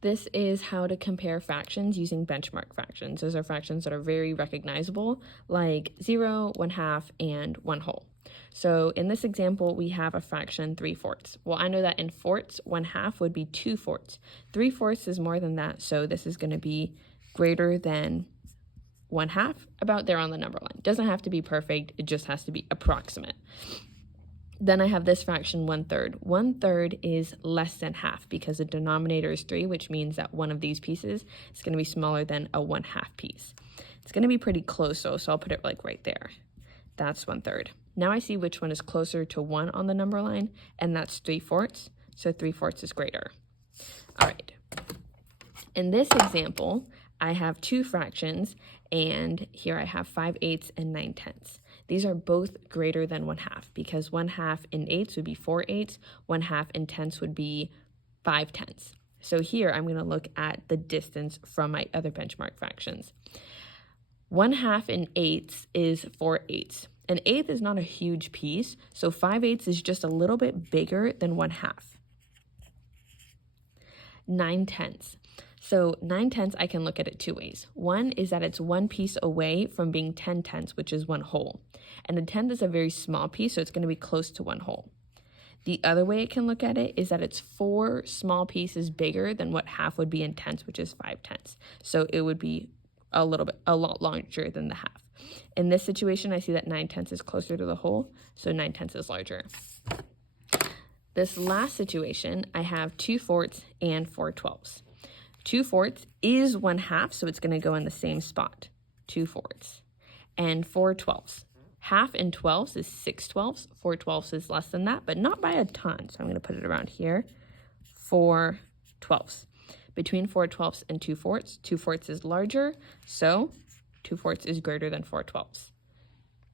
This is how to compare fractions using benchmark fractions. Those are fractions that are very recognizable, like 0, 1/2, and 1 whole. So in this example, we have a fraction 3/4. Well, I know that in fourths, 1/2 would be 2/4. 3/4 is more than that, so this is going to be greater than 1/2, about there on the number line. Doesn't have to be perfect, it just has to be approximate. Then I have this fraction 1/3. 1/3 is less than half because the denominator is 3, which means that one of these pieces is going to be smaller than a 1/2 piece. It's going to be pretty close though, so I'll put it like right there. That's 1/3. Now I see which one is closer to 1 on the number line, and that's 3/4. So 3/4 is greater. All right. In this example, I have two fractions, and here I have 5/8 and 9/10. These are both greater than 1/2 because 1/2 in eighths would be 4/8, 1/2 in tenths would be 5/10. So here I'm going to look at the distance from my other benchmark fractions. 1/2 in eighths is 4/8. An eighth is not a huge piece, so 5/8 is just a little bit bigger than 1/2. 9/10. So 9/10 I can look at it two ways. One is that it's one piece away from being 10/10, which is 1 whole. And a tenth is a very small piece, so it's going to be close to 1 whole. The other way I can look at it is that it's 4 small pieces bigger than what half would be in tenths, which is 5/10. So it would be a lot larger than the half. In this situation, I see that 9/10 is closer to the whole, so 9/10 is larger. This last situation, I have 2/4 and 4/12. 2/4 is 1/2, so it's going to go in the same spot. 2/4. And 4/12. Half in 12s is 6/12. 4/12 is less than that, but not by a ton. So I'm going to put it around here. 4/12. Between 4/12 and 2/4, 2/4 is larger, so 2/4 is greater than 4/12.